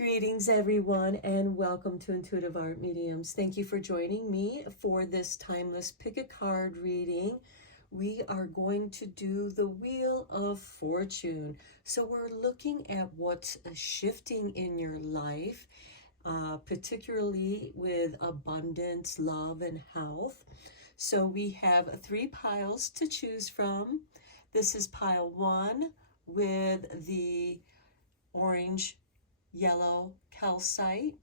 Greetings, everyone, and welcome to Intuitive Art Mediums. Thank you for joining me for this timeless pick a card reading. We are going to do the Wheel of Fortune. So we're looking at what's shifting in your life, particularly with abundance, love, and health. So we have 3 piles to choose from. This is pile 1 with the orange yellow calcite.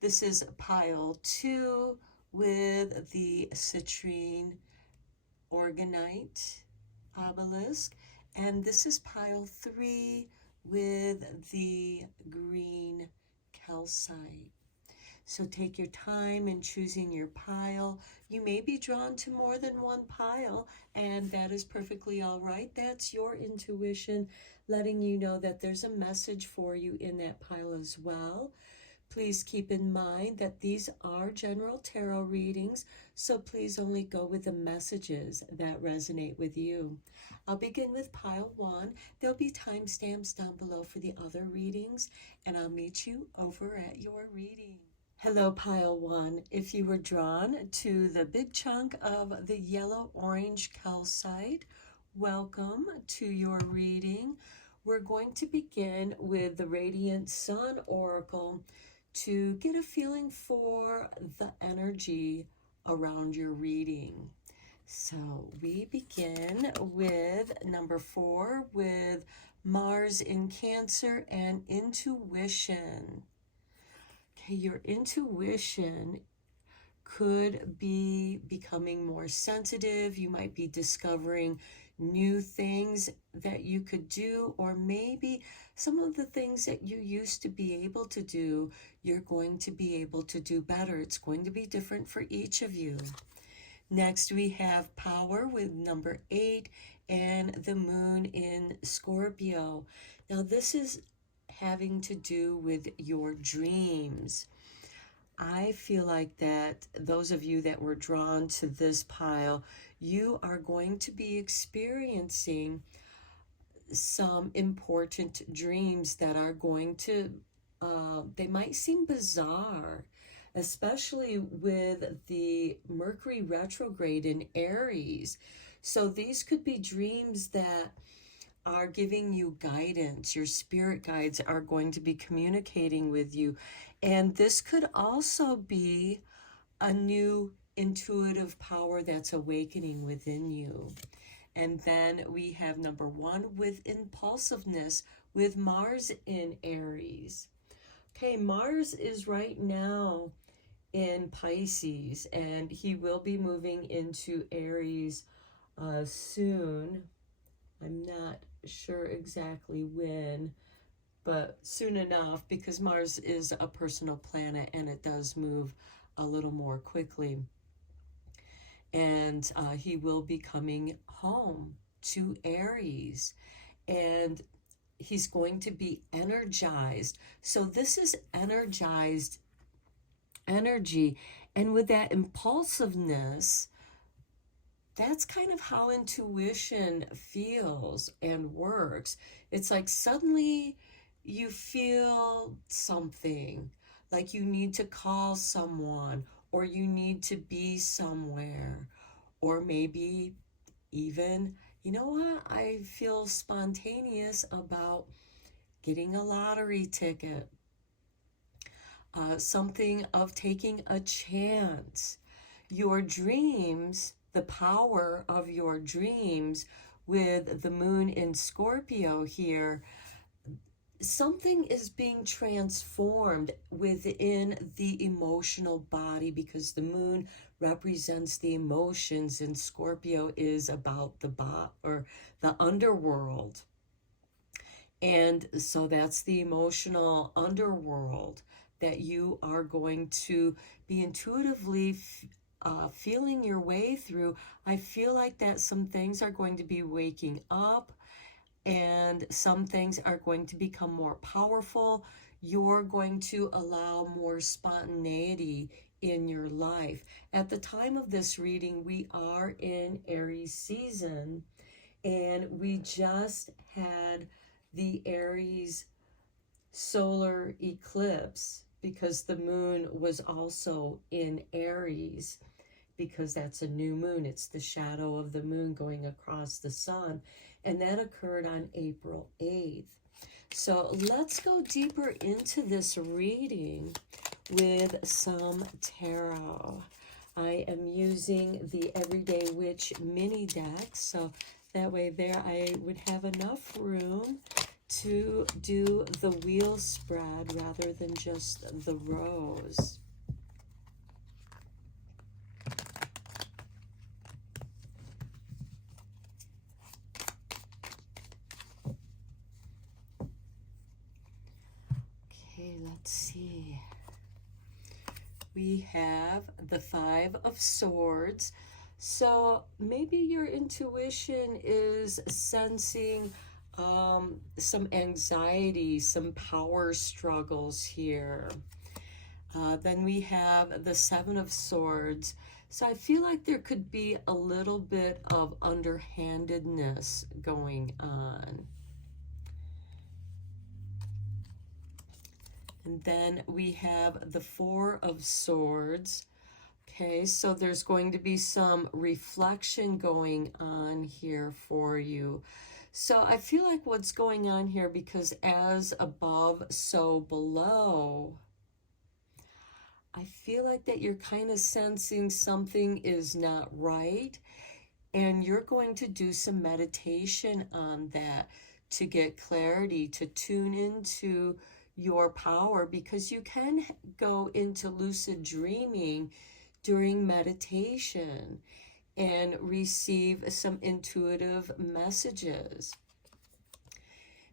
This is pile 2 with the citrine organite obelisk, and this is pile 3 with the green calcite. So take your time in choosing your pile. You may be drawn to more than one pile, and that is perfectly all right. That's your intuition letting you know that there's a message for you in that pile as well. Please keep in mind that these are general tarot readings, so please only go with the messages that resonate with you. I'll begin with pile 1. There'll be timestamps down below for the other readings, and I'll meet you over at your reading. Hello, pile 1. If you were drawn to the big chunk of the yellow-orange calcite, welcome to your reading. We're going to begin with the Radiant Sun Oracle to get a feeling for the energy around your reading. So we begin with number 4 with Mars in Cancer and intuition. Okay, your intuition could be becoming more sensitive. You might be discovering new things that you could do, or maybe some of the things that you used to be able to do, you're going to be able to do better. It's going to be different for each of you. Next, we have Power with number 8 and the moon in Scorpio. Now, this is having to do with your dreams. I feel like that those of you that were drawn to this pile, you are going to be experiencing some important dreams that are going to, they might seem bizarre, especially with the Mercury retrograde in Aries. So these could be dreams that are giving you guidance. Your spirit guides are going to be communicating with you. And this could also be a new intuitive power that's awakening within you. And then we have number 1 with impulsiveness with Mars in Aries. Okay, Mars is right now in Pisces, and he will be moving into Aries soon. I'm not sure exactly when, but soon enough, because Mars is a personal planet and it does move a little more quickly. And he will be coming home to Aries, and he's going to be energized. So this is energized energy, and with that impulsiveness, that's kind of how intuition feels and works. It's like suddenly you feel something, like you need to call someone, or you need to be somewhere, or maybe even, you know what, I feel spontaneous about getting a lottery ticket, something of taking a chance. Your dreams, the power of your dreams with the moon in Scorpio here, something is being transformed within the emotional body, because the moon represents the emotions and Scorpio is about the underworld. And so that's the emotional underworld that you are going to be intuitively feeling your way through. I feel like that some things are going to be waking up, and some things are going to become more powerful. You're going to allow more spontaneity in your life. At the time of this reading, we are in Aries season, and we just had the Aries solar eclipse, because the moon was also in Aries, because that's a new moon. It's the shadow of the moon going across the sun, and that occurred on April 8th. So let's go deeper into this reading with some tarot. I am using the Everyday Witch mini deck, so that way there I would have enough room to do the wheel spread rather than just the rows. Okay, let's see. We have the Five of Swords. So maybe your intuition is sensing some anxiety, some power struggles here. Then we have the Seven of Swords. So I feel like there could be a little bit of underhandedness going on. And then we have the Four of Swords. Okay, so there's going to be some reflection going on here for you. So I feel like what's going on here, because as above, so below, I feel like that you're kind of sensing something is not right, and you're going to do some meditation on that to get clarity, to tune into your power, because you can go into lucid dreaming during meditation and receive some intuitive messages.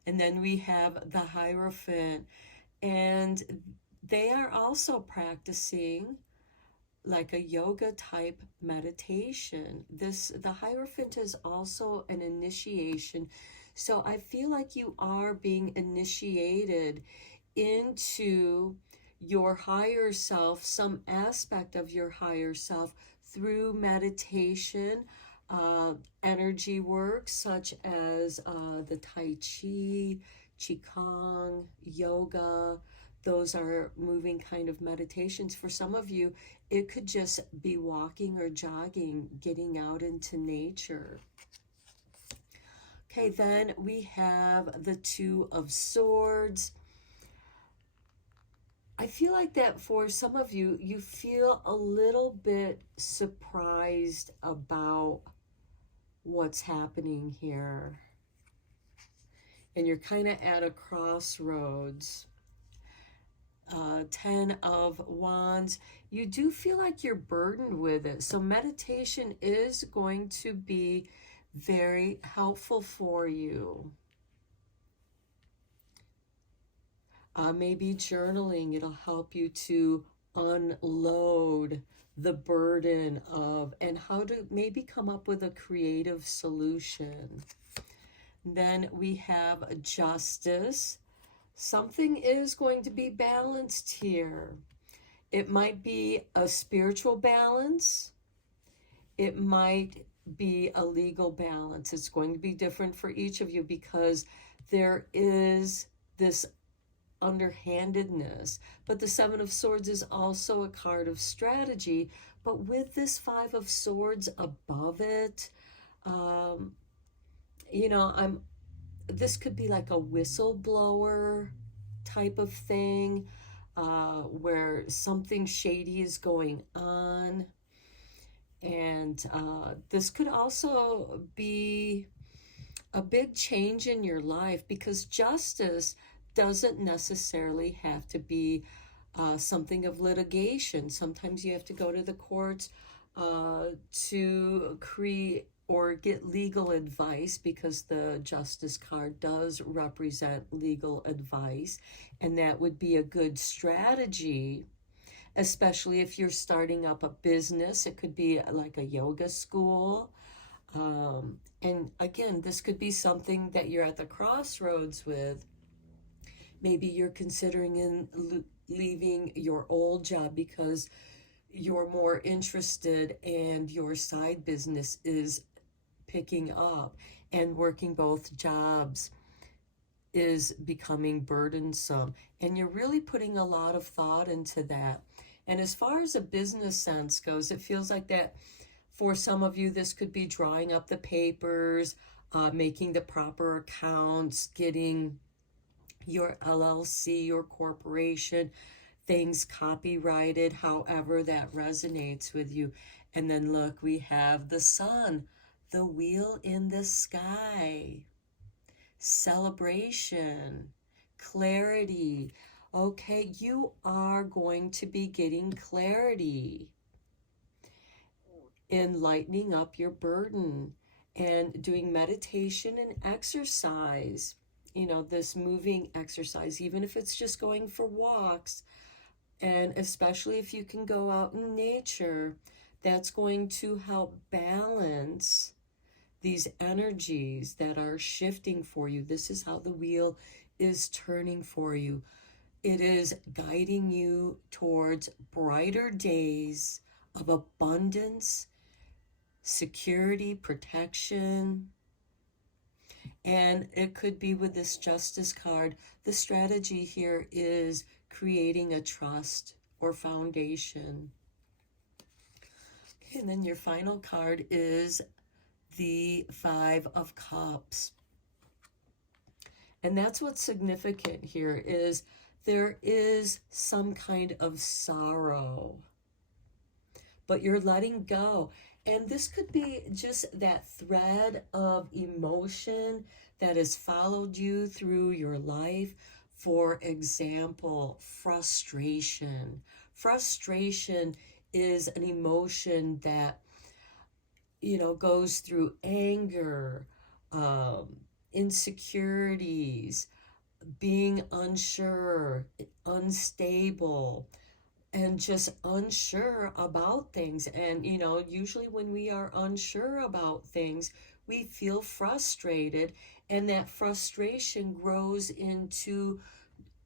And then we have the Hierophant, and they are also practicing like a yoga type meditation. The Hierophant is also an initiation. So I feel like you are being initiated into your higher self, some aspect of your higher self, through meditation, energy work such as the Tai Chi, Qigong, yoga. Those are moving kind of meditations. For some of you, it could just be walking or jogging, getting out into nature. Okay, then we have the Two of Swords. I feel like that for some of you, you feel a little bit surprised about what's happening here. And you're kind of at a crossroads. 10 of Wands, you do feel like you're burdened with it. So meditation is going to be very helpful for you. Maybe journaling, it'll help you to unload the burden of, and how to maybe come up with a creative solution. Then we have Justice. Something is going to be balanced here. It might be a spiritual balance. It might be a legal balance. It's going to be different for each of you, because there is this underhandedness. But the Seven of Swords is also a card of strategy. But with this Five of Swords above it, this could be like a whistleblower type of thing, where something shady is going on. And this could also be a big change in your life, because justice doesn't necessarily have to be something of litigation. Sometimes you have to go to the courts to create or get legal advice, because the Justice card does represent legal advice, and that would be a good strategy, especially if you're starting up a business. It could be like a yoga school. And again, this could be something that you're at the crossroads with. Maybe you're considering leaving your old job because you're more interested and your side business is picking up, and working both jobs is becoming burdensome. And you're really putting a lot of thought into that. And as far as a business sense goes, it feels like that for some of you, this could be drawing up the papers, making the proper accounts, getting your LLC or corporation things copyrighted, however that resonates with you. And then look, we have the sun, the wheel in the sky, celebration, clarity. Okay, you are going to be getting clarity, in lightening up your burden and doing meditation and exercise. You know, this moving exercise, even if it's just going for walks, and especially if you can go out in nature, that's going to help balance these energies that are shifting for you. This is how the wheel is turning for you. It is guiding you towards brighter days of abundance, security, protection. And it could be with this Justice card. The strategy here is creating a trust or foundation. Okay, and then your final card is the Five of Cups. And that's what's significant here, is there is some kind of sorrow, but you're letting go. And this could be just that thread of emotion that has followed you through your life. For example, frustration. Frustration is an emotion that, you know, goes through anger, insecurities, being unsure, unstable, and just unsure about things. And, you know, usually when we are unsure about things, we feel frustrated, and that frustration grows into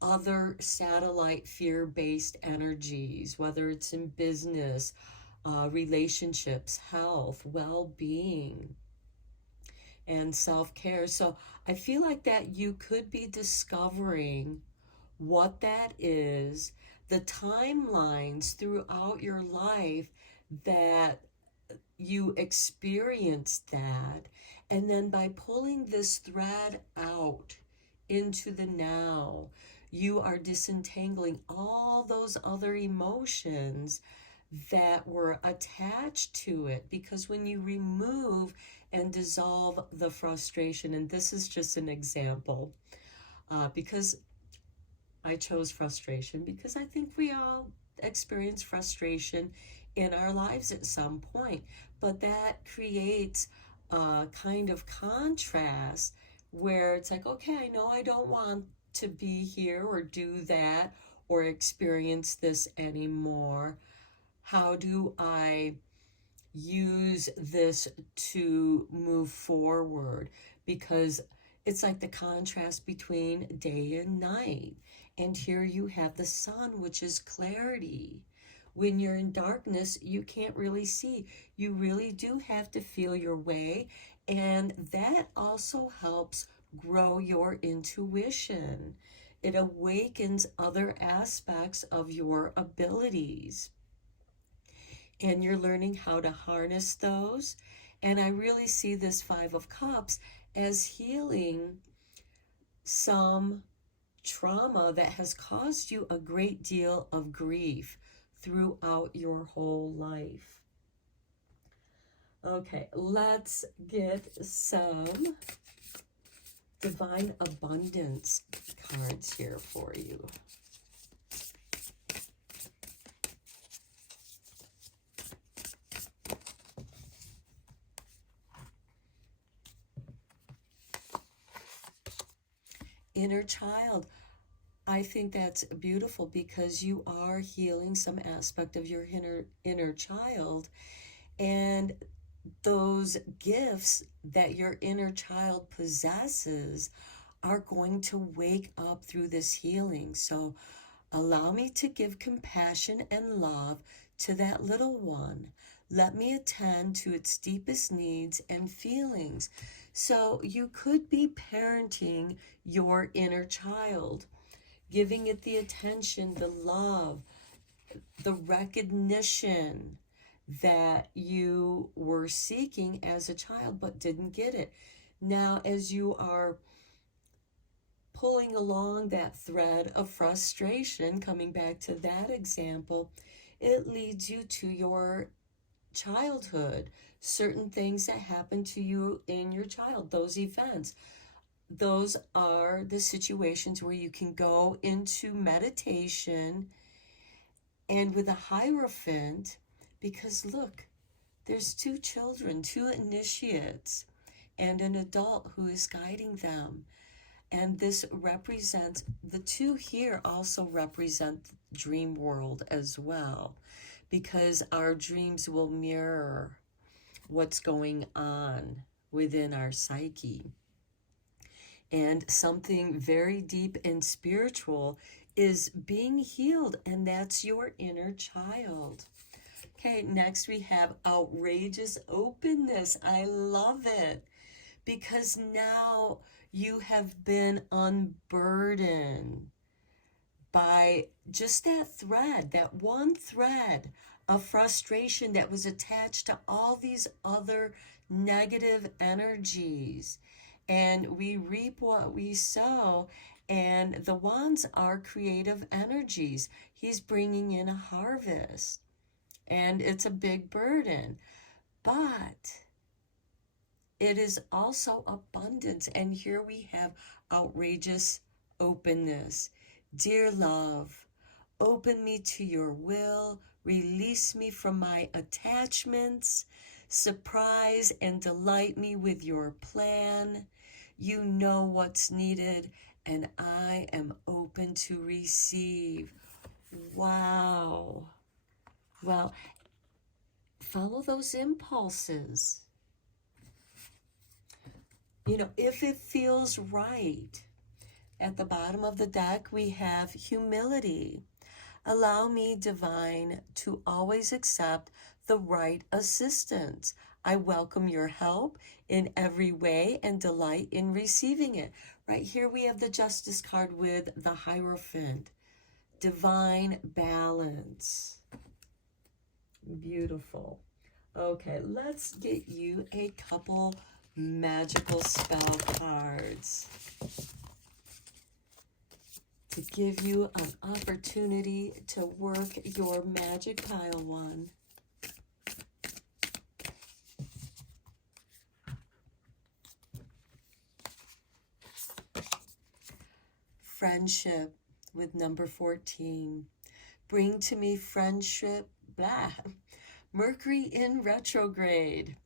other satellite fear-based energies, whether it's in business, relationships, health, well-being, and self-care. So I feel like that you could be discovering what that is, the timelines throughout your life that you experienced that, and then by pulling this thread out into the now, you are disentangling all those other emotions that were attached to it. Because when you remove and dissolve the frustration, and this is just an example, because I chose frustration because I think we all experience frustration in our lives at some point, but that creates a kind of contrast where it's like, okay, I know I don't want to be here or do that or experience this anymore. How do I use this to move forward? Because it's like the contrast between day and night. And here you have the sun, which is clarity. When you're in darkness, you can't really see. You really do have to feel your way. And that also helps grow your intuition. It awakens other aspects of your abilities. And you're learning how to harness those. And I really see this Five of Cups as healing some trauma that has caused you a great deal of grief throughout your whole life. Okay, let's get some divine abundance cards here for you. Inner child. I think that's beautiful because you are healing some aspect of your inner child, and those gifts that your inner child possesses are going to wake up through this healing. So allow me to give compassion and love to that little one. Let me attend to its deepest needs and feelings. So you could be parenting your inner child, giving it the attention, the love, the recognition that you were seeking as a child but didn't get it. Now, as you are pulling along that thread of frustration, coming back to that example, it leads you to your childhood, certain things that happened to you in your child, those events. Those are the situations where you can go into meditation and with a Hierophant, because look, there's two children, two initiates, and an adult who is guiding them. And this represents, the two here also represent dream world as well, because our dreams will mirror what's going on within our psyche. And something very deep and spiritual is being healed, and that's your inner child. Okay, next we have outrageous openness. I love it, because now you have been unburdened by just that thread, that one thread of frustration that was attached to all these other negative energies. And we reap what we sow, and the wands are creative energies. He's bringing in a harvest, and it's a big burden, but it is also abundance. And here we have outrageous openness. Dear love, open me to your will, release me from my attachments, surprise and delight me with your plan. You know what's needed, and I am open to receive. Wow. Well, follow those impulses. You know, if it feels right. At the bottom of the deck, we have humility. Allow me, divine, to always accept the right assistance. I welcome your help in every way and delight in receiving it. Right here we have the Justice card with the Hierophant. Divine balance. Beautiful. Okay, let's get you a couple magical spell cards to give you an opportunity to work your magic pile one. Friendship with number 14. Bring to me friendship, blah. Mercury in retrograde.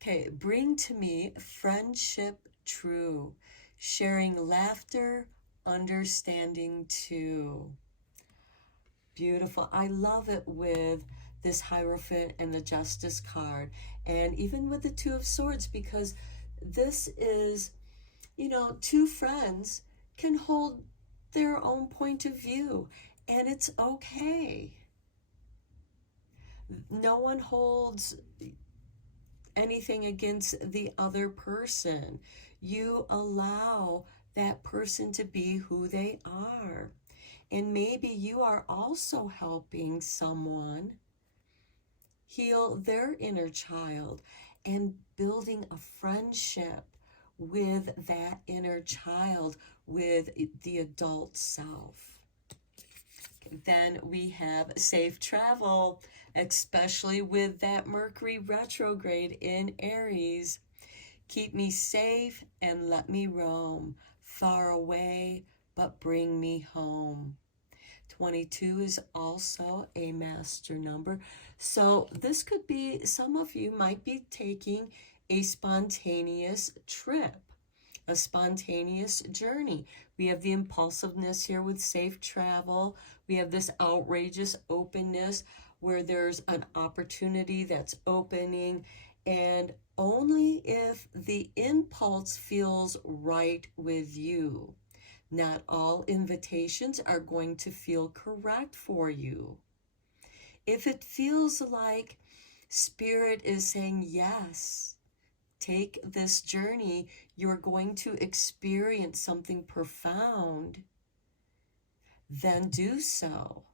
Okay, bring to me friendship true. Sharing laughter, understanding too. Beautiful. I love it with this Hierophant and the Justice card, and even with the Two of Swords, because this is, you know, two friends can hold their own point of view, and it's okay. No one holds anything against the other person. You allow that person to be who they are. And maybe you are also helping someone heal their inner child and building a friendship with that inner child, with the adult self. Then we have safe travel, especially with that Mercury retrograde in Aries. Keep me safe and let me roam, far away, but bring me home. 22 is also a master number. So this could be, some of you might be taking a spontaneous trip, a spontaneous journey. We have the impulsiveness here with safe travel. We have this outrageous openness where there's an opportunity that's opening, and only if the impulse feels right with you. Not all invitations are going to feel correct for you. If it feels like Spirit is saying, yes, take this journey. You're going to experience something profound. Then do so.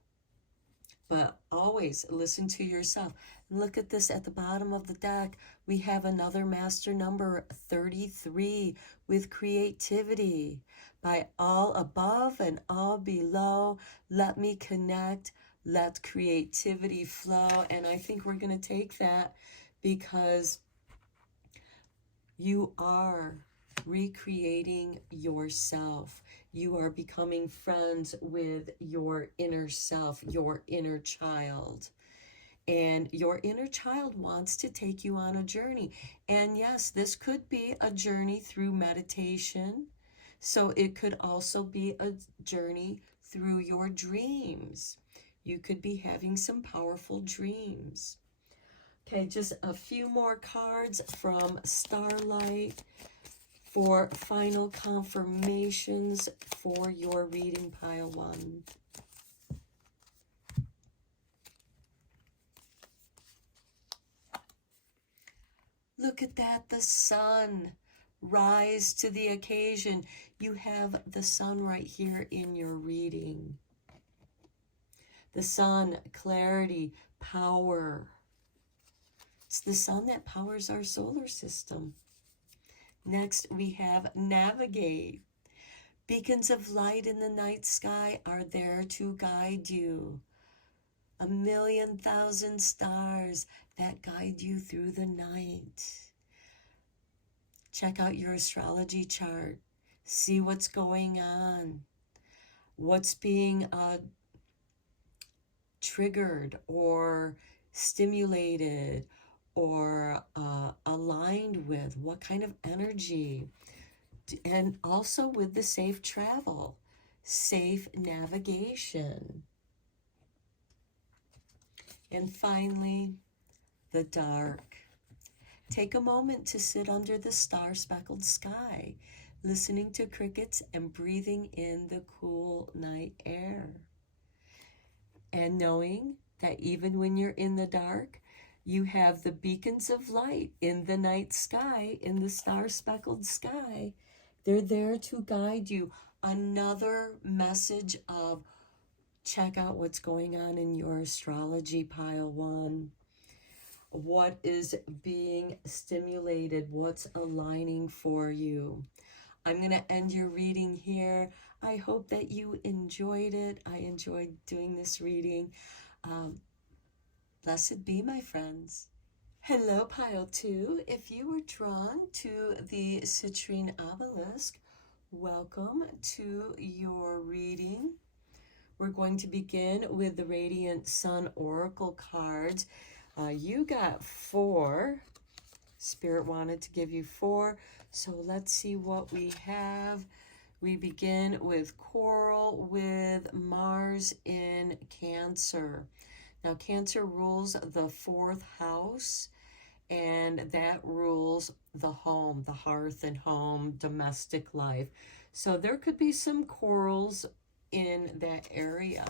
But always listen to yourself. Look at this at the bottom of the deck. We have another master number, 33, with creativity. By all above and all below, let me connect, let creativity flow. And I think we're going to take that because you are recreating yourself. You are becoming friends with your inner self, your inner child. And your inner child wants to take you on a journey. And yes, this could be a journey through meditation. So it could also be a journey through your dreams. You could be having some powerful dreams. Okay, just a few more cards from Starlight for final confirmations for your reading, pile 1. Look at that, the sun. Rise to the occasion. You have the sun right here in your reading. The sun, clarity, power. It's the sun that powers our solar system. Next, we have navigate. Beacons of light in the night sky are there to guide you. 1,000,000 stars that guide you through the night. Check out your astrology chart. See what's going on. What's being triggered or stimulated or aligned with. What kind of energy. And also with the safe travel, safe navigation. And finally, the dark. Take a moment to sit under the star-speckled sky, listening to crickets and breathing in the cool night air. And knowing that even when you're in the dark, you have the beacons of light in the night sky, in the star-speckled sky. They're there to guide you. Another message of check out what's going on in your astrology, pile 1. What is being stimulated? What's aligning for you? I'm going to end your reading here. I hope that you enjoyed it. I enjoyed doing this reading. Blessed be, my friends. Hello, pile 2. If you were drawn to the citrine obelisk, welcome to your reading. We're going to begin with the Radiant Sun Oracle cards. You got 4. Spirit wanted to give you 4. So let's see what we have. We begin with Coral with Mars in Cancer. Now, Cancer rules the 4th house, and that rules the home, the hearth and home, domestic life. So there could be some corals in that area.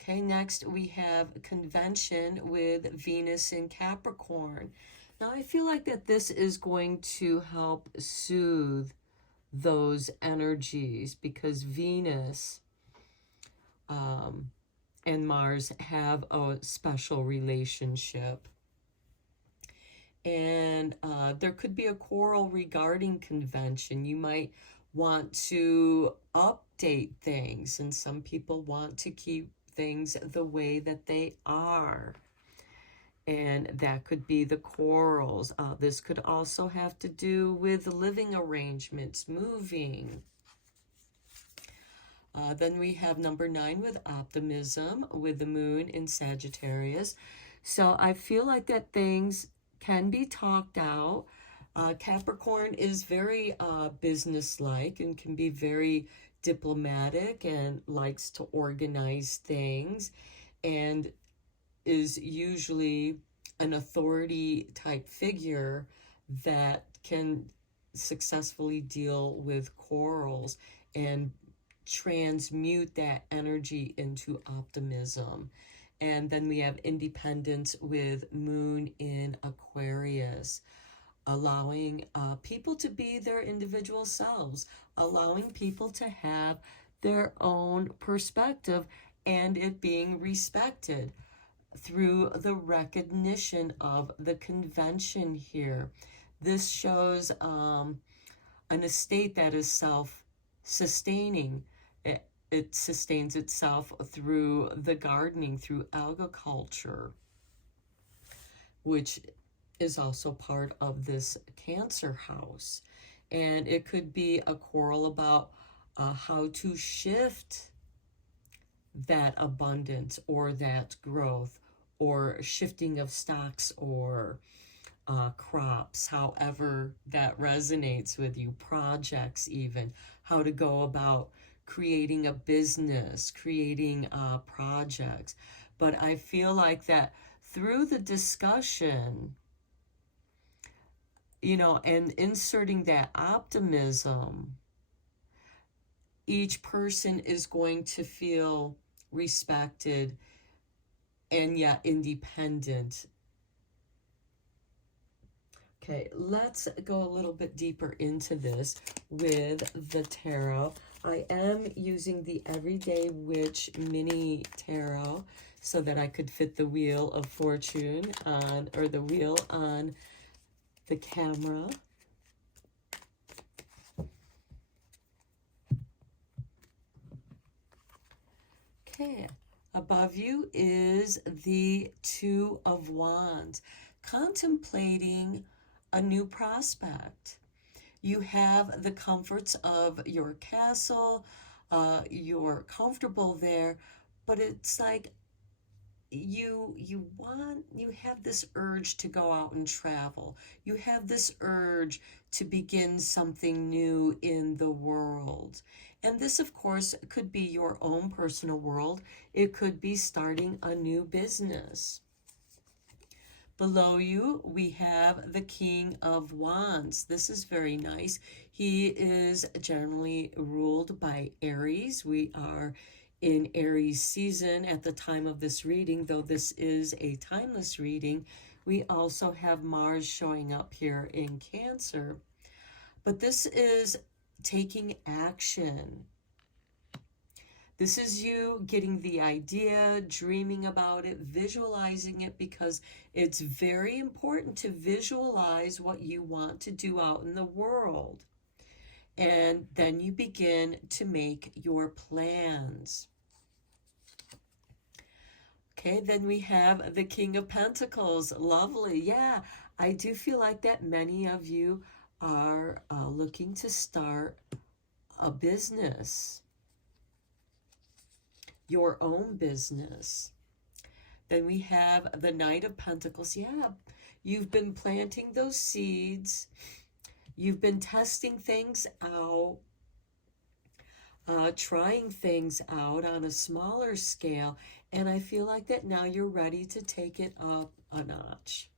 Okay, next we have Convention with Venus in Capricorn. Now I feel like that this is going to help soothe those energies because Venus and Mars have a special relationship. And there could be a quarrel regarding convention. You might want to update things, and some people want to keep things the way that they are. And that could be the quarrels. This could also have to do with living arrangements, moving. Then we have number 9 with optimism, with the moon in Sagittarius. So I feel like that things can be talked out. Capricorn is very businesslike and can be very diplomatic and likes to organize things and is usually an authority type figure that can successfully deal with quarrels and transmute that energy into optimism And then we have independence with moon in Aquarius, allowing people to be their individual selves, allowing people to have their own perspective and it being respected through the recognition of the convention here. This shows an estate that is self-sustaining. It sustains itself through the gardening, through agriculture, which is also part of this Cancer house. And it could be a quarrel about how to shift that abundance or that growth, or shifting of stocks or crops, however that resonates with you, projects, even how to go about creating a business, creating projects. But I feel like that through the discussion, and inserting that optimism, each person is going to feel respected and yet independent. Okay, let's go a little bit deeper into this with the tarot. I am using the Everyday Witch Mini Tarot so that I could fit the Wheel of Fortune on, or the wheel on the camera. Okay, above you is the Two of Wands, contemplating a new prospect. You have the comforts of your castle, you're comfortable there, but it's like you have this urge to go out and travel. You have this urge to begin something new in the world. And this, of course, could be your own personal world. It could be starting a new business. Below you, we have the King of Wands. This is very nice. He is generally ruled by Aries. We are in Aries season at the time of this reading, though this is a timeless reading. We also have Mars showing up here in Cancer. But this is taking action. This is you getting the idea, dreaming about it, visualizing it, because it's very important to visualize what you want to do out in the world. And then you begin to make your plans. Okay, then we have the King of Pentacles. Lovely. Yeah, I do feel like that many of you are looking to start a business, your own business. Then we have the Knight of Pentacles. Yeah, you've been planting those seeds. You've been testing things out, trying things out on a smaller scale. And I feel like that now you're ready to take it up a notch.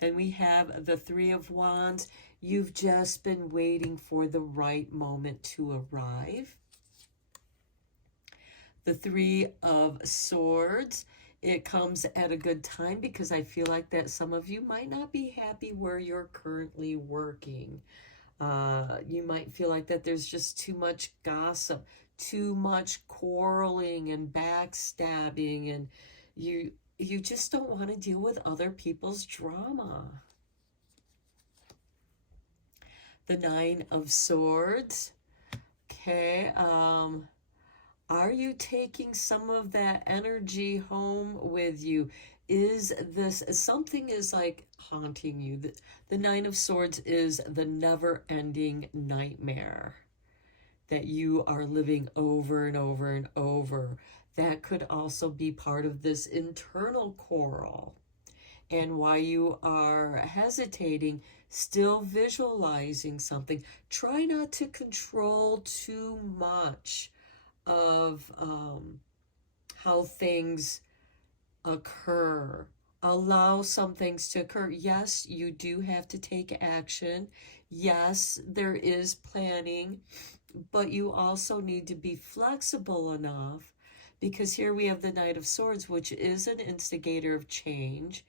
Then we have the Three of Wands. You've just been waiting for the right moment to arrive. The Three of Swords. It comes at a good time because I feel like that some of you might not be happy where you're currently working. You might feel like that there's just too much gossip, too much quarreling and backstabbing, and you just don't want to deal with other people's drama. The Nine of Swords. Okay, are you taking some of that energy home with you? Is this, something is like haunting you? The Nine of Swords is the never-ending nightmare that you are living over and over and over. That could also be part of this internal quarrel, and why you are hesitating, still visualizing something. Try not to control too much of how things occur. Allow some things to occur. Yes, you do have to take action. Yes, there is planning, but you also need to be flexible enough because here we have the Knight of Swords, which is an instigator of change.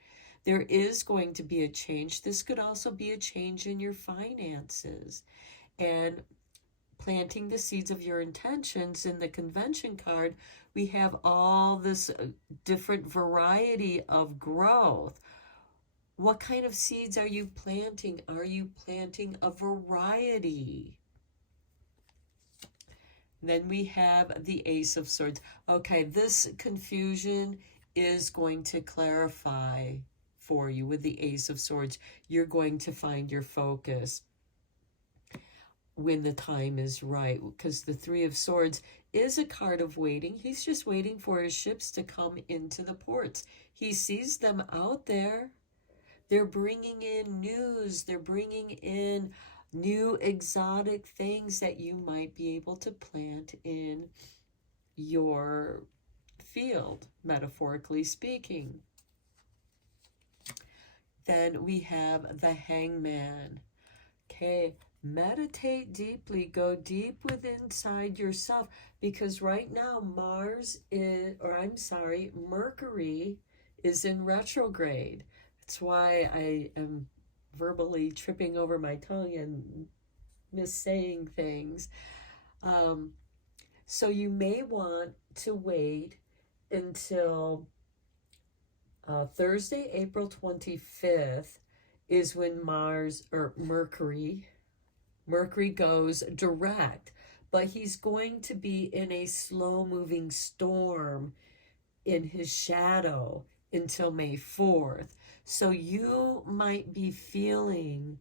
There is going to be a change. This could also be a change in your finances. And planting the seeds of your intentions. In the Convention card, we have all this different variety of growth. What kind of seeds are you planting? Are you planting a variety? Then we have the Ace of Swords. Okay, this confusion is going to clarify for you with the Ace of Swords. You're going to find your focus when the time is right, because the Three of Swords is a card of waiting. He's just waiting for his ships to come into the ports. He sees them out there. They're bringing in news. They're bringing in new exotic things that you might be able to plant in your field, metaphorically speaking. Then we have the Hangman. Okay, meditate deeply, go deep within inside yourself, because right now Mercury is in retrograde. That's why I am verbally tripping over my tongue and missaying things. So you may want to wait until Thursday, April 25th is when Mercury goes direct, but he's going to be in a slow-moving storm in his shadow until May 4th. So you might be feeling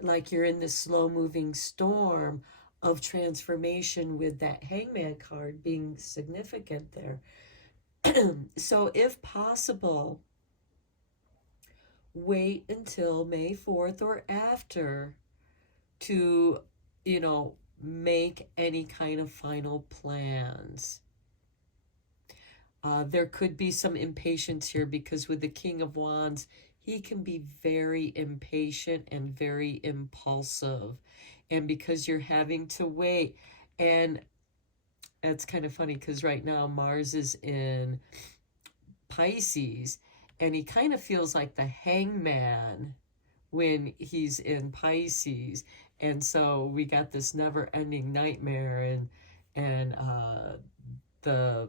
like you're in this slow-moving storm of transformation with that Hangman card being significant there. So if possible, wait until May 4th or after to, make any kind of final plans. There could be some impatience here, because with the King of Wands, he can be very impatient and very impulsive. And because you're having to wait, and it's kind of funny because right now Mars is in Pisces, and he kind of feels like the Hangman when he's in Pisces. And so we got this never-ending nightmare, and the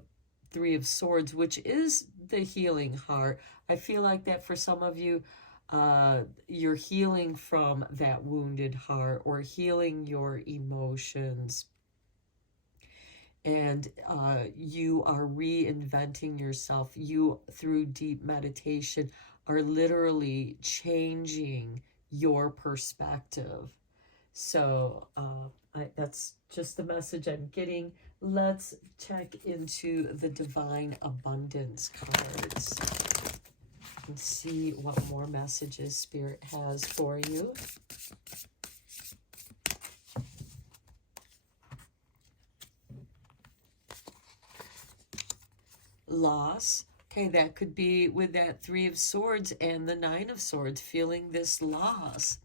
Three of Swords, which is the healing heart. I feel like that for some of you, you're healing from that wounded heart, or healing your emotions. And you are reinventing yourself. You, through deep meditation, are literally changing your perspective. So that's just the message I'm getting. Let's check into the Divine Abundance cards and see what more messages Spirit has for you. Loss. Okay, that could be with that Three of Swords and the Nine of Swords, feeling this loss.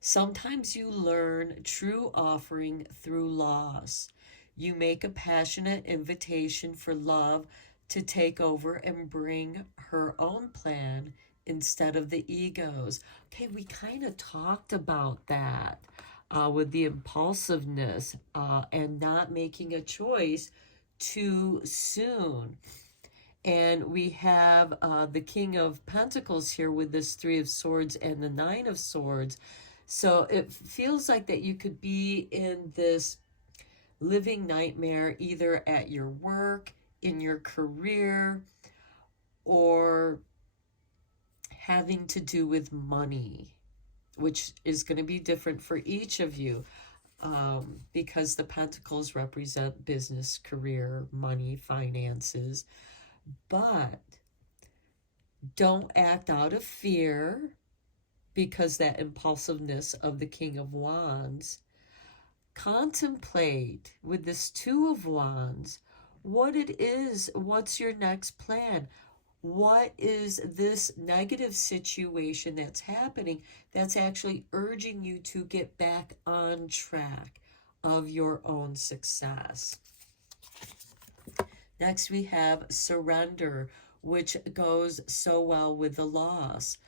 Sometimes you learn true offering through loss. You make a passionate invitation for love to take over and bring her own plan instead of the ego's. Okay, we kind of talked about that with the impulsiveness and not making a choice too soon. And we have the King of Pentacles here with this Three of Swords and the Nine of Swords. So it feels like that you could be in this living nightmare, either at your work, in your career, or having to do with money, which is going to be different for each of you, because the Pentacles represent business, career, money, finances. But don't act out of fear, because that impulsiveness of the King of Wands. Contemplate with this Two of Wands what it is. What's your next plan? What is this negative situation that's happening that's actually urging you to get back on track of your own success? Next, we have surrender, which goes so well with the loss.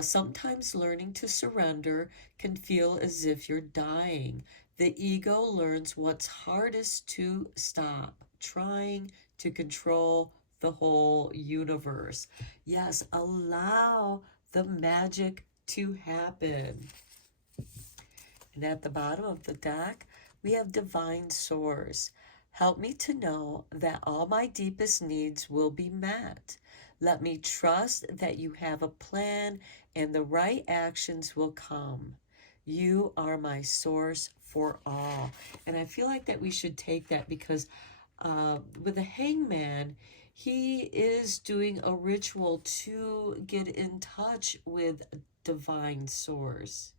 Sometimes learning to surrender can feel as if you're dying. The ego learns what's hardest to stop, trying to control the whole universe. Yes, allow the magic to happen. And at the bottom of the deck, we have divine source. Help me to know that all my deepest needs will be met. Let me trust that you have a plan and the right actions will come. You are my source for all. And I feel like that we should take that because with the hangman, he is doing a ritual to get in touch with divine source.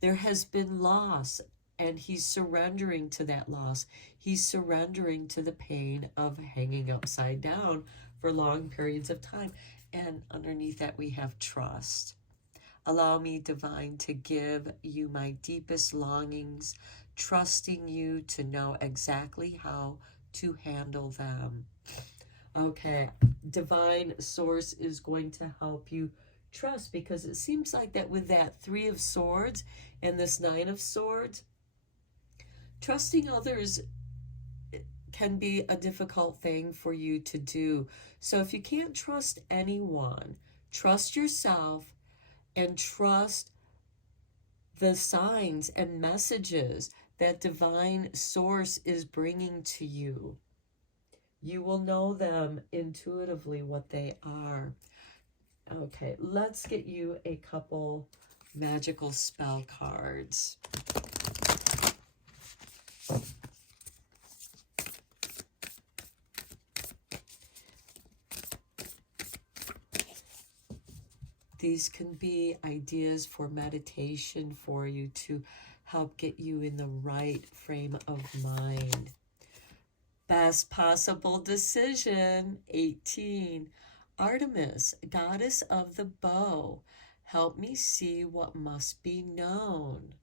There has been loss, and he's surrendering to that loss. He's surrendering to the pain of hanging upside down for long periods of time. And underneath that, we have trust. Allow me, divine, to give you my deepest longings, trusting you to know exactly how to handle them. Okay, divine source is going to help you trust, because it seems like that with that 3 of Swords and this 9 of Swords, trusting others can be a difficult thing for you to do. So if you can't trust anyone, trust yourself and trust the signs and messages that divine source is bringing to you. You will know them intuitively what they are. Okay, let's get you a couple magical spell cards. These can be ideas for meditation for you to help get you in the right frame of mind. Best possible decision, 18. Artemis, goddess of the bow, help me see what must be known.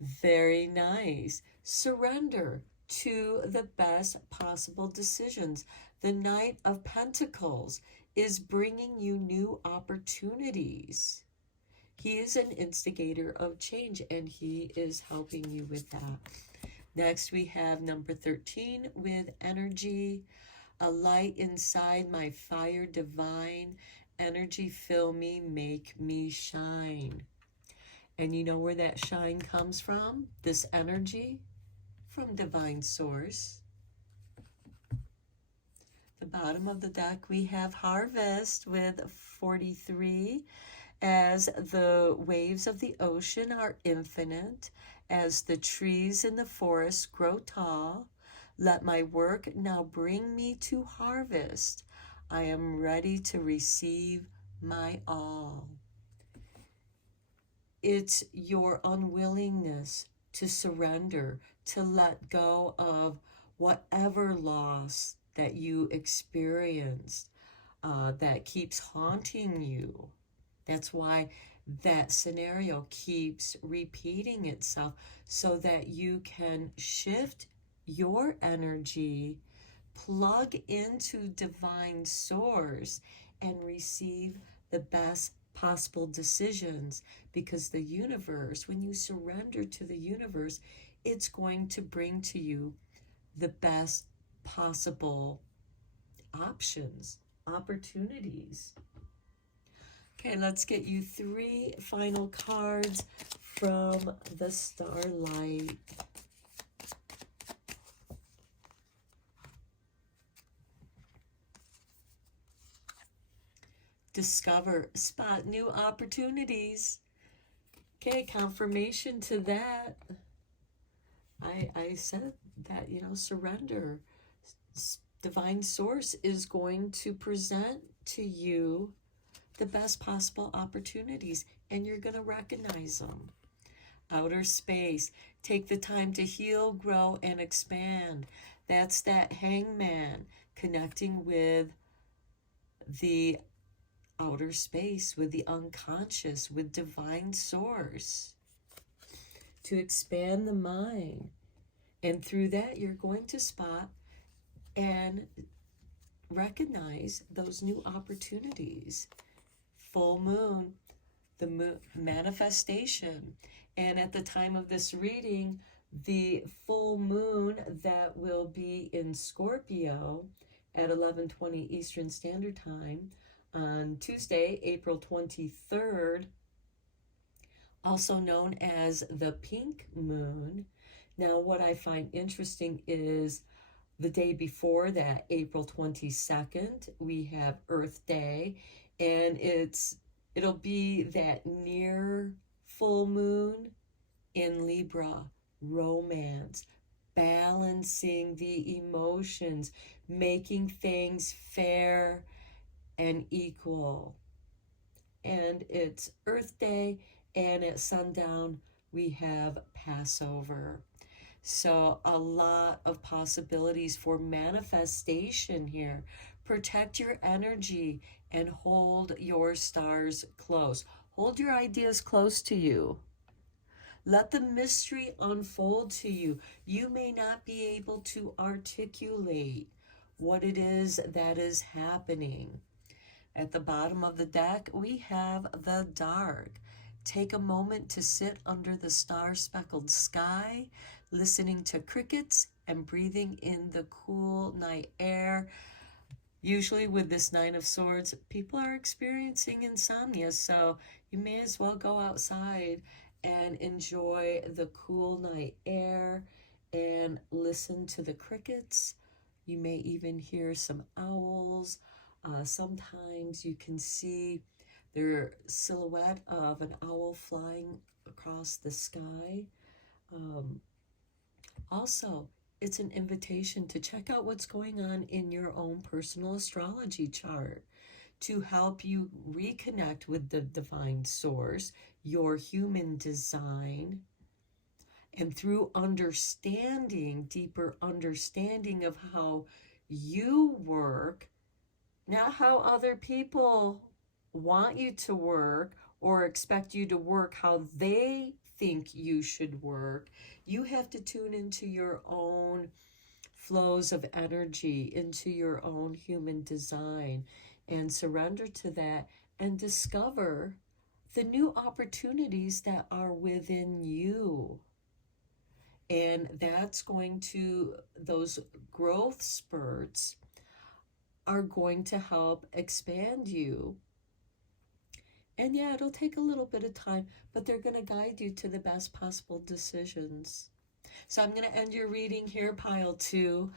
Very nice. Surrender to the best possible decisions. The Knight of Pentacles is bringing you new opportunities. He is an instigator of change, and he is helping you with that. Next, we have number 13 with energy. A light inside my fire divine. Energy fill me, make me shine. And you know where that shine comes from? This energy? From divine source. The bottom of the deck, we have harvest with 43. As the waves of the ocean are infinite, as the trees in the forest grow tall, let my work now bring me to harvest. I am ready to receive my all. It's your unwillingness to surrender, to let go of whatever loss that you experienced that keeps haunting you. That's why that scenario keeps repeating itself, so that you can shift your energy, plug into divine source, and receive the best possible decisions. Because the universe, when you surrender to the universe, it's going to bring to you the best possible options, opportunities. Okay, let's get you 3 final cards from the Starlight. Discover, spot new opportunities. Okay, confirmation to that. I said that, surrender. Divine source is going to present to you the best possible opportunities, and you're going to recognize them. Outer space, take the time to heal, grow, and expand. That's that hangman connecting with the outer space, with the unconscious, with divine source, to expand the mind. And through that, you're going to spot and recognize those new opportunities. Full moon, the moon, manifestation. And at the time of this reading, the full moon that will be in Scorpio at 11:20 Eastern Standard Time on Tuesday, April 23rd, also known as the pink moon. Now, what I find interesting is the day before that, April 22nd, we have Earth Day, and it'll be that near full moon in Libra, romance, balancing the emotions, making things fair and equal. And it's Earth Day, and at sundown, we have Passover. So, a lot of possibilities for manifestation here. Protect your energy and hold your stars close. Hold your ideas close to you. Let the mystery unfold to you. You may not be able to articulate what it is that is happening. At the bottom of the deck, we have the dark. Take a moment to sit under the star-speckled sky, listening to crickets and breathing in the cool night air. Usually with this Nine of Swords, people are experiencing insomnia, so you may as well go outside and enjoy the cool night air and listen to the crickets. You may even hear some owls. Sometimes you can see their silhouette of an owl flying across the sky. Also, it's an invitation to check out what's going on in your own personal astrology chart to help you reconnect with the divine source, your human design, and through understanding, deeper understanding of how you work, not how other people want you to work or expect you to work how they think you should work. You have to tune into your own flows of energy, into your own human design, and surrender to that and discover the new opportunities that are within you. And that's going to, those growth spurts are going to help expand you. And yeah, it'll take a little bit of time, but they're going to guide you to the best possible decisions. So I'm going to end your reading here, pile 2.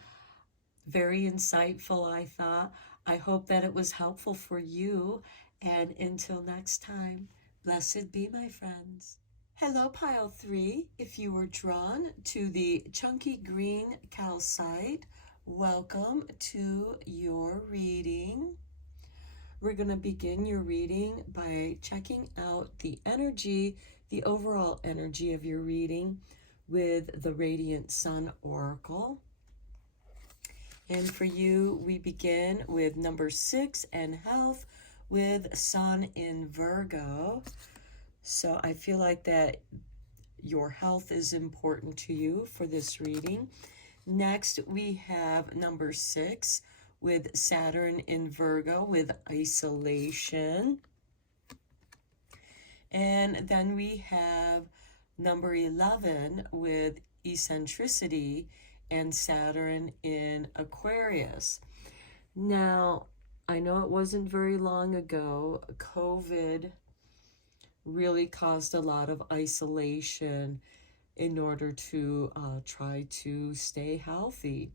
Very insightful, I thought. I hope that it was helpful for you. And until next time, blessed be, my friends. Hello, pile 3. If you were drawn to the chunky green calcite, welcome to your reading. We're going to begin your reading by checking out the energy, the overall energy of your reading with the Radiant Sun Oracle. And for you, we begin with number 6 and health with Sun in Virgo. So I feel like that your health is important to you for this reading. Next, we have number 6 with Saturn in Virgo with isolation. And then we have number 11 with eccentricity and Saturn in Aquarius. Now, I know it wasn't very long ago, COVID really caused a lot of isolation in order to try to stay healthy.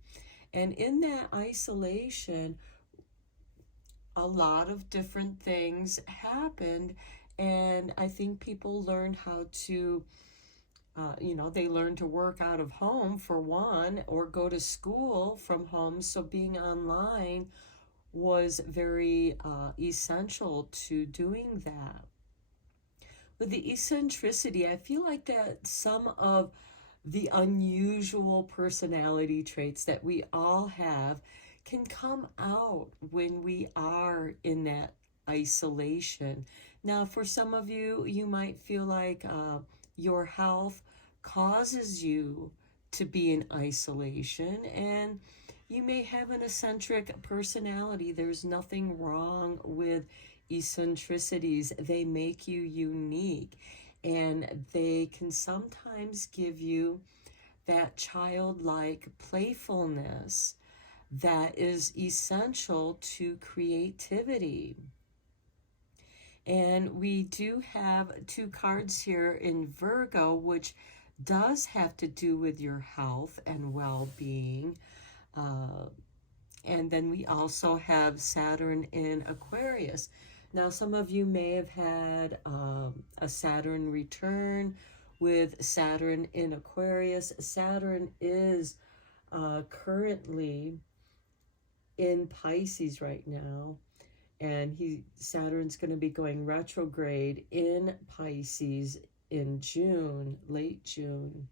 And in that isolation, a lot of different things happened. And I think people learned how to, they learned to work out of home for one, or go to school from home. So being online was very essential to doing that. With the eccentricity, I feel like that some of the unusual personality traits that we all have can come out when we are in that isolation. Now, for some of you, you might feel like your health causes you to be in isolation, and You may have an eccentric personality. There's nothing wrong with eccentricities. They make you unique, and they can sometimes give you that childlike playfulness that is essential to creativity. And we do have two cards here in Virgo, which does have to do with your health and well-being. And then we also have Saturn in Aquarius. Now, some of you may have had a Saturn return with Saturn in Aquarius. Saturn is currently in Pisces right now, and Saturn's going to be going retrograde in Pisces in June, late June.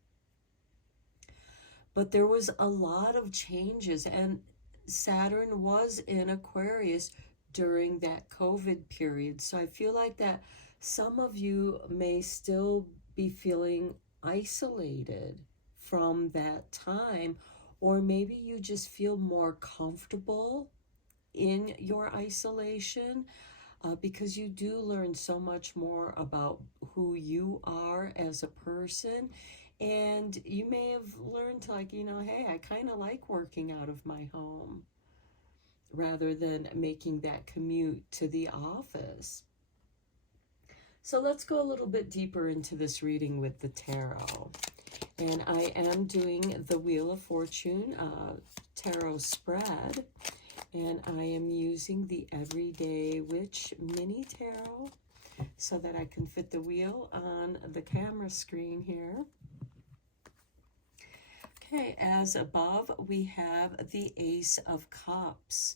But there was a lot of changes, and Saturn was in Aquarius during that COVID period. So I feel like that some of you may still be feeling isolated from that time, or maybe you just feel more comfortable in your isolation because you do learn so much more about who you are as a person. And you may have learned to, like, hey, I kind of like working out of my home rather than making that commute to the office. So let's go a little bit deeper into this reading with the tarot. And I am doing the Wheel of Fortune tarot spread. And I am using the Everyday Witch mini tarot so that I can fit the wheel on the camera screen here. Okay, as above, we have the Ace of Cups.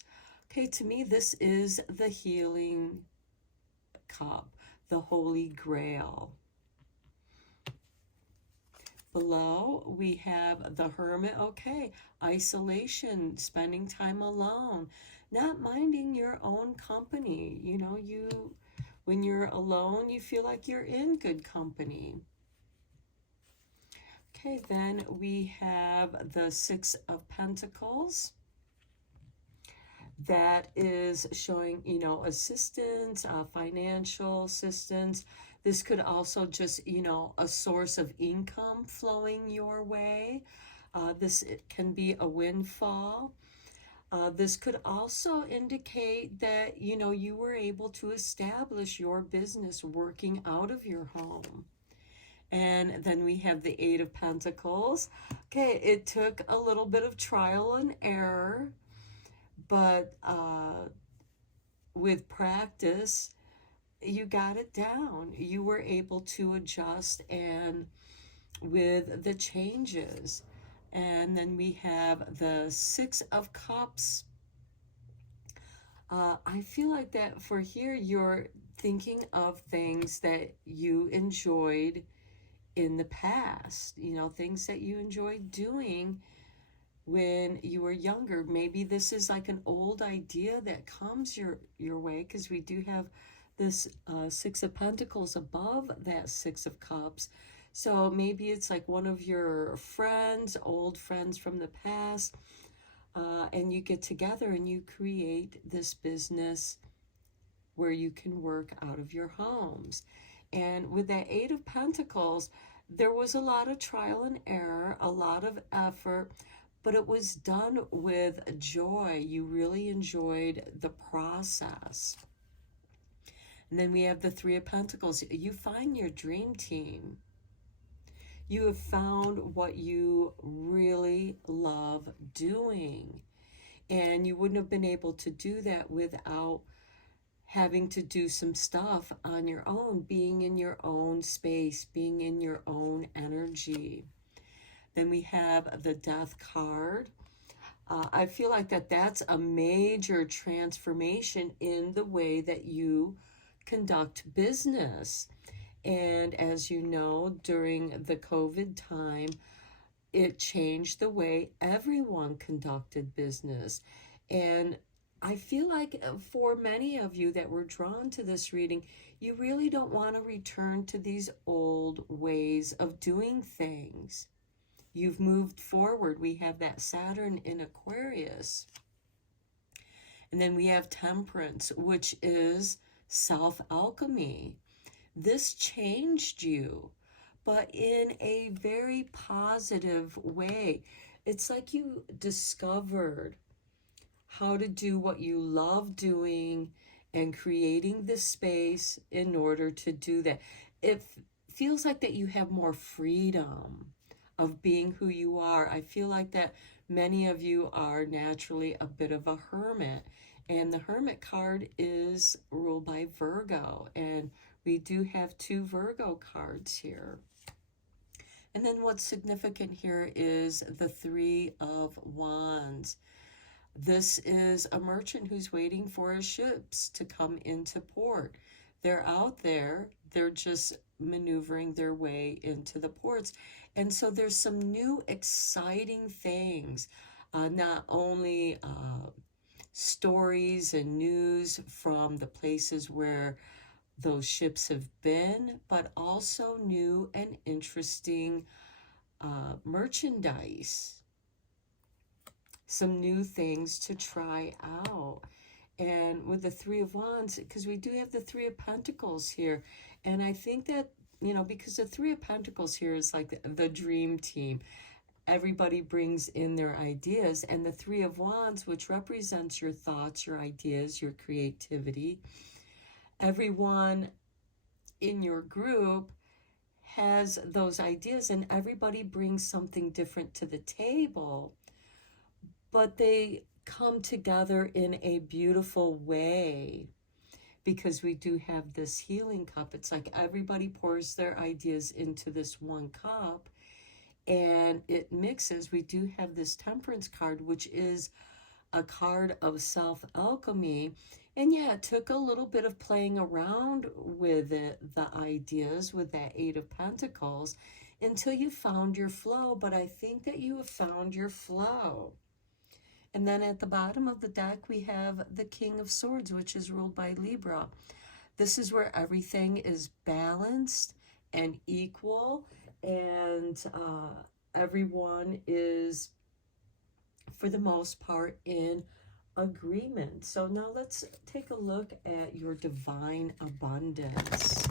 Okay, to me, this is the healing cup, the Holy Grail. Below, we have the Hermit. Okay, isolation, spending time alone, not minding your own company. When you're alone, you feel like you're in good company. Okay, then we have the Six of Pentacles. That is showing, assistance, financial assistance. This could also just, a source of income flowing your way. It can be a windfall. This could also indicate that, you were able to establish your business working out of your home. And then we have the Eight of Pentacles. Okay, it took a little bit of trial and error, but with practice, you got it down. You were able to adjust and with the changes. And then we have the Six of Cups. I feel like that for here, you're thinking of things that you enjoyed in the past, things that you enjoyed doing when you were younger. Maybe this is like an old idea that comes your way, because we do have this Six of Pentacles above that Six of Cups. So maybe it's like one of your friends, old friends from the past, and you get together and you create this business where you can work out of your homes. And with that Eight of Pentacles, there was a lot of trial and error, a lot of effort, but it was done with joy. You really enjoyed the process. And then we have the Three of Pentacles. You find your dream team. You have found what you really love doing. And you wouldn't have been able to do that without having to do some stuff on your own, being in your own space, being in your own energy. Then we have the Death card. I feel like that's a major transformation in the way that you conduct business. And as you know, during the COVID time, it changed the way everyone conducted business. And I feel like for many of you that were drawn to this reading, you really don't want to return to these old ways of doing things. You've moved forward. We have that Saturn in Aquarius. And then we have Temperance, which is self-alchemy. This changed you, but in a very positive way. It's like you discovered how to do what you love doing and creating this space in order to do that. It feels like that you have more freedom of being who you are. I feel like that many of you are naturally a bit of a hermit, and the Hermit card is ruled by Virgo, and we do have 2 Virgo cards here. And then what's significant here is the 3 of Wands. This is a merchant who's waiting for his ships to come into port. They're out there, they're just maneuvering their way into the ports. And so there's some new exciting things, not only stories and news from the places where those ships have been, but also new and interesting merchandise, some new things to try out. And with the 3 of Wands, because we do have the 3 of Pentacles here, and I think that, you know, because the 3 of Pentacles here is like the dream team. Everybody brings in their ideas, and the 3 of Wands, which represents your thoughts, your ideas, your creativity. Everyone in your group has those ideas, and everybody brings something different to the table, but they come together in a beautiful way, because we do have this healing cup. It's like everybody pours their ideas into this one cup, and it mixes. We do have this Temperance card, which is a card of self-alchemy. And yeah, it took a little bit of playing around with it, the ideas, with that 8 of Pentacles, until you found your flow. But I think that you have found your flow. And then at the bottom of the deck, we have the King of Swords, which is ruled by Libra. This is where everything is balanced and equal, and everyone is, for the most part, in agreement. So now let's take a look at your divine abundance.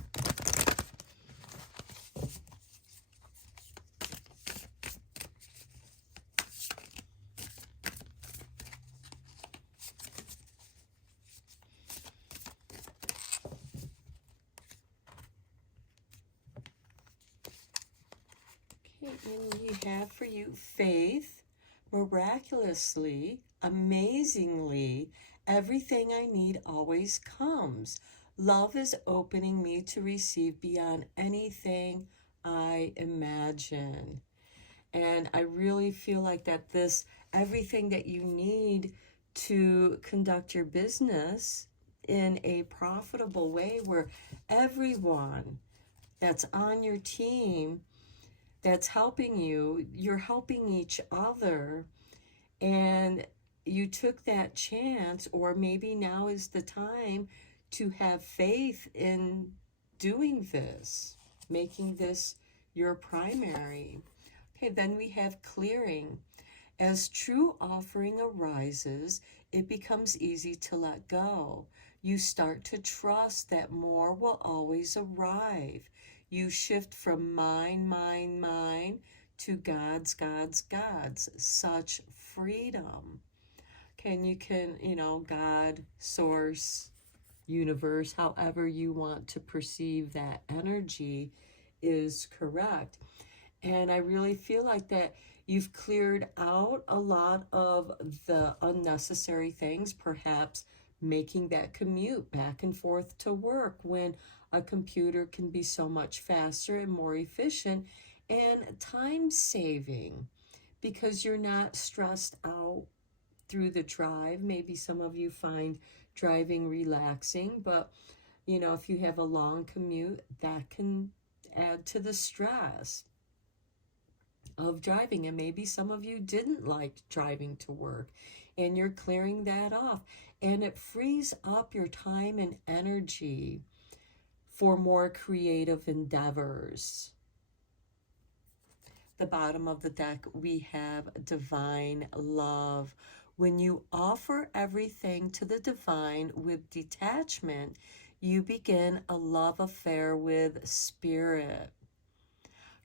Okay, and we have for you faith. Miraculously, amazingly, everything I need always comes. Love is opening me to receive beyond anything I imagine. And I really feel like that this, everything that you need to conduct your business in a profitable way, where everyone that's on your team that's helping you, you're helping each other, and you took that chance, or maybe now is the time to have faith in doing this, making this your primary. Okay, then we have clearing. As true offering arises, it becomes easy to let go. You start to trust that more will always arrive. You shift from mine, to God's, God's, God's. Such freedom. Okay, and you can, you know, God, source, universe, however you want to perceive that energy is correct. And I really feel like that you've cleared out a lot of the unnecessary things, perhaps making that commute back and forth to work when a computer can be so much faster and more efficient and time saving, because you're not stressed out through the drive. Maybe some of you find driving relaxing, but you know, if you have a long commute, that can add to the stress of driving. And maybe some of you didn't like driving to work, and you're clearing that off, and it frees up your time and energy for more creative endeavors. the bottom of the deck, we have divine love. When you offer everything to the divine with detachment, you begin a love affair with spirit.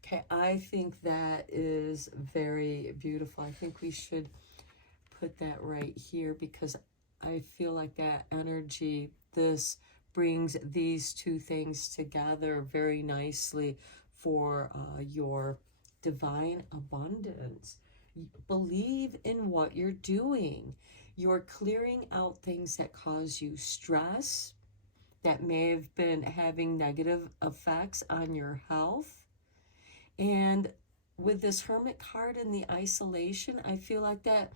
Okay, I think that is very beautiful. I think we should put that right here because I feel like that energy, this brings these two things together very nicely for your divine abundance. Believe in what you're doing. You're clearing out things that cause you stress, that may have been having negative effects on your health. And with this Hermit card and the isolation, I feel like that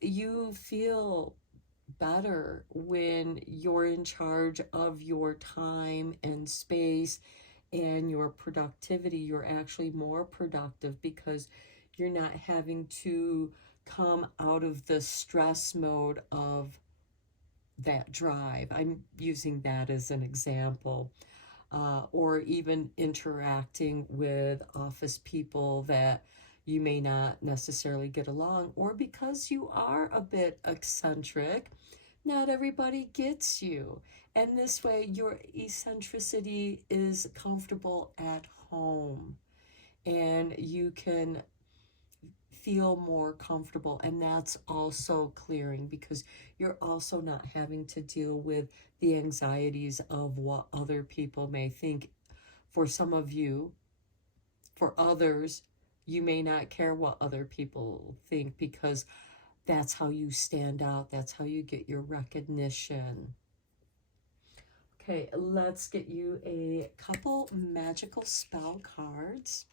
you feel better when you're in charge of your time and space and your productivity. You're actually more productive because you're not having to come out of the stress mode of that drive. I'm using that as an example. Or even interacting with office people that you may not necessarily get along, or because you are a bit eccentric, not everybody gets you. And this way, your eccentricity is comfortable at home and you can feel more comfortable. And that's also clearing because you're also not having to deal with the anxieties of what other people may think. For some of you, for others, you may not care what other people think because that's how you stand out. That's how you get your recognition. Okay, let's get you a couple magical spell cards.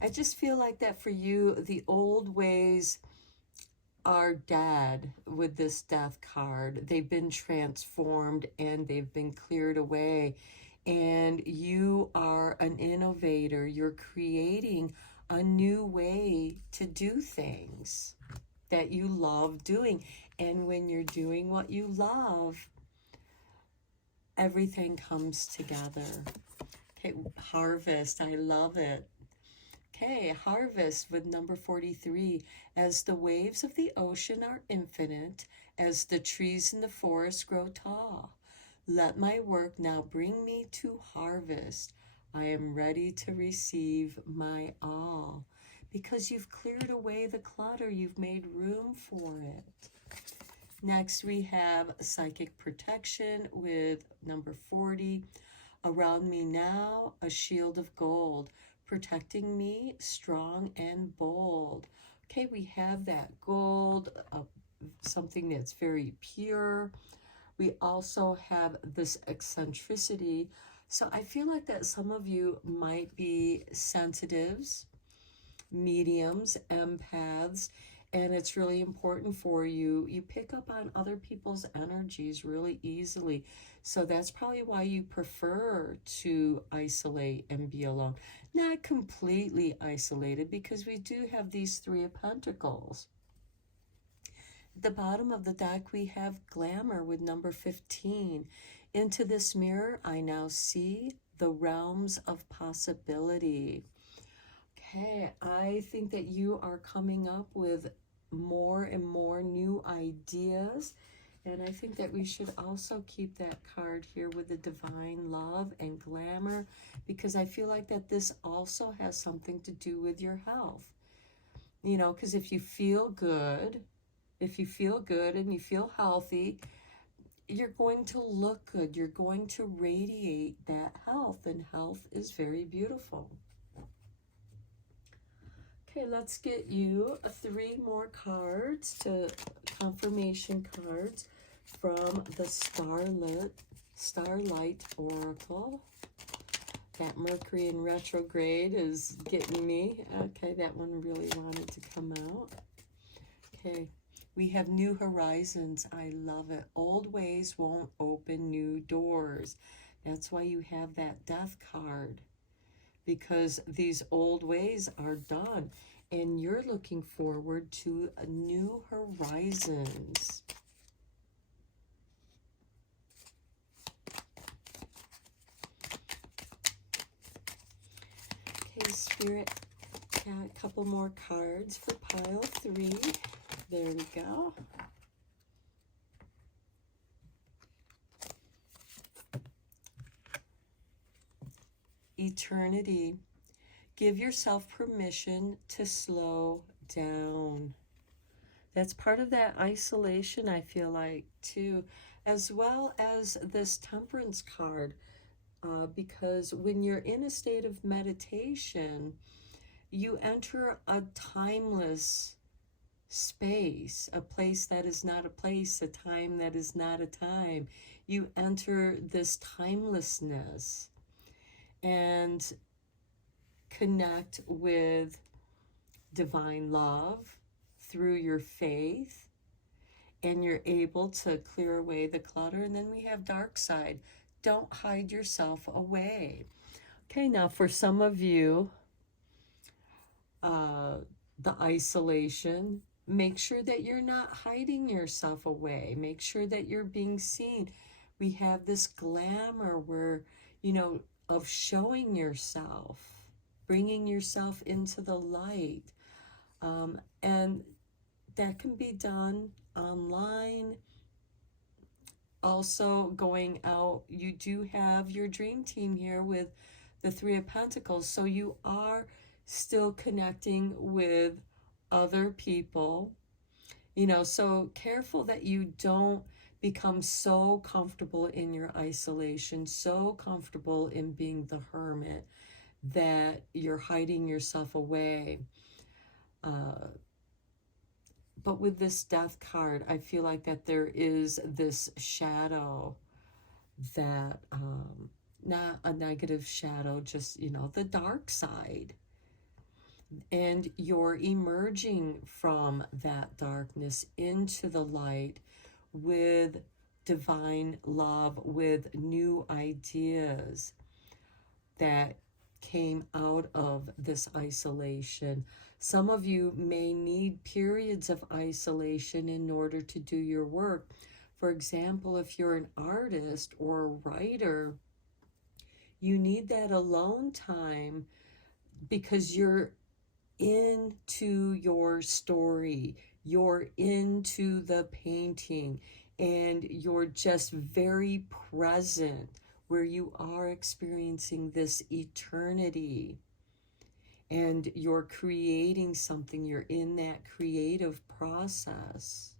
I just feel like that for you, the old ways are dead with this death card. They've been transformed and they've been cleared away. And you are an innovator. You're creating a new way to do things that you love doing. And when you're doing what you love, everything comes together. Okay, harvest, I love it. Okay, harvest with number 43. As the waves of the ocean are infinite, as the trees in the forest grow tall, let my work now bring me to harvest. I am ready to receive my all. Because you've cleared away the clutter, you've made room for it. Next, we have psychic protection with number 40. Around me now, a shield of gold, protecting me, strong and bold. Okay, we have that gold, something that's very pure. We also have this eccentricity. So I feel like that some of you might be sensitives, mediums, empaths, and it's really important for you. You pick up on other people's energies really easily. So that's probably why you prefer to isolate and be alone. Not completely isolated, because we do have these Three of Pentacles. At the bottom of the deck, we have glamour with number 15. Into this mirror, I now see the realms of possibility. Okay, I think that you are coming up with more and more new ideas. And I think that we should also keep that card here with the divine love and glamour, because I feel like that this also has something to do with your health. You know, because if you feel good and you feel healthy, you're going to look good. You're going to radiate that health, and health is very beautiful. Okay, let's get you 3 more cards, to confirmation cards from the Starlight Oracle. That Mercury in retrograde is getting me. Okay, that one really wanted to come out. Okay, we have new horizons. I love it. Old ways won't open new doors. That's why you have that death card, because these old ways are done. and you're looking forward to new horizons. Okay, Spirit, got a couple more cards for pile 3. There we go. Eternity. Give yourself permission to slow down. That's part of that isolation, I feel like, too, as well as this Temperance card, because when you're in a state of meditation, you enter a timeless space, a place that is not a place, a time that is not a time. You enter this timelessness and connect with divine love through your faith, and you're able to clear away the clutter. And then we have dark side. Don't hide yourself away. Okay, now for some of you, the isolation, make sure that you're not hiding yourself away. Make sure that you're being seen. We have this glamour where, you know, of showing yourself, bringing yourself into the light. And that can be done online. Also going out, you do have your dream team here with the 3 of Pentacles. So you are still connecting with other people, you know, so careful that you don't become so comfortable in your isolation, so comfortable in being the hermit that you're hiding yourself away. But with this Death card, I feel like that there is this shadow that, not a negative shadow, just, you know, the dark side. And you're emerging from that darkness into the light with divine love, with new ideas that came out of this isolation. Some of you may need periods of isolation in order to do your work. For example, if you're an artist or a writer, you need that alone time because you're into your story, you're into the painting, and you're just very present where you are experiencing this eternity, and you're creating something. You're in that creative process.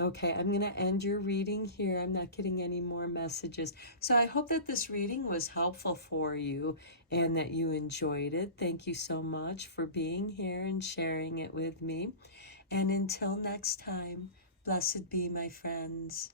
Okay, I'm going to end your reading here. I'm not getting any more messages. So I hope that this reading was helpful for you and that you enjoyed it. Thank you so much for being here and sharing it with me. And until next time, blessed be, my friends.